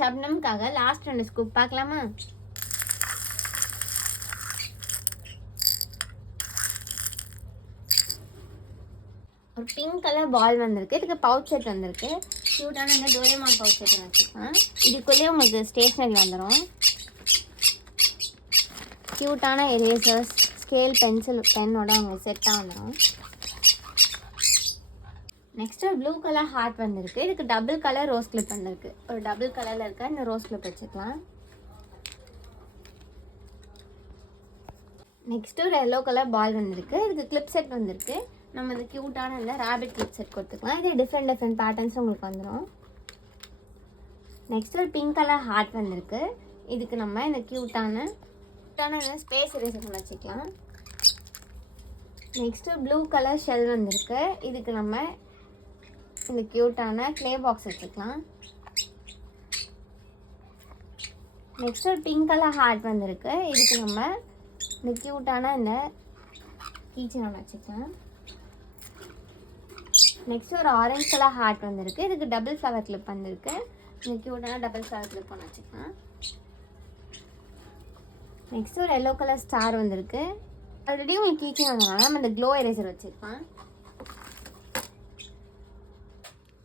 ஷப்னம்காக last 2 scoop பார்க்கலாமா? ஒரு pink colour ball வந்திருக்கு. இதுக்கு பவுச் செட் வந்திருக்கு. க்யூட்டான இந்த டோரேமான் பவுச் செட் வச்சுக்கலாம். இதுக்குள்ளேயே உங்களுக்கு ஸ்டேஷ்னரி வந்துடும். க்யூட்டான எரேசர்ஸ், ஸ்கேல், பென்சில், பென்னோட உங்களுக்கு செட்டாக வந்துடும். நெக்ஸ்ட் ஒரு ப்ளூ கலர் ஹார்ட் வந்திருக்கு. இதுக்கு டபுள் கலர் ரோஸ் கிளிப் வந்திருக்கு. ஒரு டபுள் கலரில் இருக்க இந்த ரோஸ் கிளிப் வச்சுக்கலாம். நெக்ஸ்ட்டு ஒரு எல்லோ கலர் பால் வந்திருக்கு. இதுக்கு கிளிப் செட் வந்திருக்கு. நம்ம இந்த க்யூட்டான இந்த ரேபிட் கிளிப் செட் கொடுத்துக்கலாம். இது டிஃப்ரெண்ட் பேட்டர்ன்ஸ் உங்களுக்கு வந்துடும். நெக்ஸ்ட் ஒரு பிங்க் கலர் ஹார்ட் வந்திருக்கு. இதுக்கு நம்ம இந்த க்யூட்டான ஸ்பேஸ் எரேசர் வச்சுக்கலாம். நெக்ஸ்ட் ஒரு ப்ளூ கலர் ஷெல் வந்திருக்கு. இதுக்கு நம்ம இந்த க்யூட்டான க்ளே பாக்ஸ் வச்சுக்கலாம். நெக்ஸ்ட் ஒரு பிங்க் கலர் ஹார்ட் வந்திருக்கு. இதுக்கு நம்ம இந்த க்யூட்டான இந்த கீச்சன் ஒன்று வச்சுக்கலாம். நெக்ஸ்ட் ஒரு ஆரஞ்சு கலர் ஹார்ட் வந்திருக்கு. இதுக்கு டபுள் ஃப்ளவர் கிளிப் வந்திருக்கு. இந்த க்யூட்டான டபுள் ஃப்ளவர் கிளிப் ஒன்று வச்சுக்கலாம். நெக்ஸ்ட் ஒரு எல்லோ கலர் ஸ்டார் வந்திருக்கு. ஆல்ரெடி உங்களுக்கு கீச்சன் வந்ததுனால நம்ம இந்த க்ளோ எரேசர் வச்சுருக்கலாம்.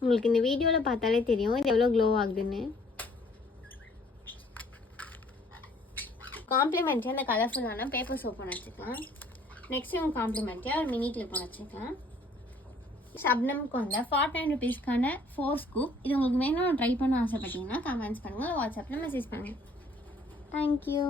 உங்களுக்கு இந்த வீடியோவில் பார்த்தாலே தெரியும் இது எவ்வளோ க்ளோ ஆகுதுன்னு. காம்ப்ளிமெண்ட்டாக இந்த கலர்ஃபுல்லான பேப்பர் சோப் ஒன்று வச்சுக்கலாம். நெக்ஸ்ட் உங்கள் காம்ப்ளிமெண்ட்டாக ஒரு மினி கிளிப் ஒன்று வச்சுக்கலாம். ஷப்னம்க்கு வந்து 49 rupeesக்கான 4 ஸ்கூப். இது உங்களுக்கு வேணும் ட்ரை பண்ண ஆசைப்பட்டீங்கன்னா கமெண்ட்ஸ் பண்ணுங்கள், வாட்ஸ்அப்பில் மெசேஜ் பண்ணுங்கள். தேங்க்யூ.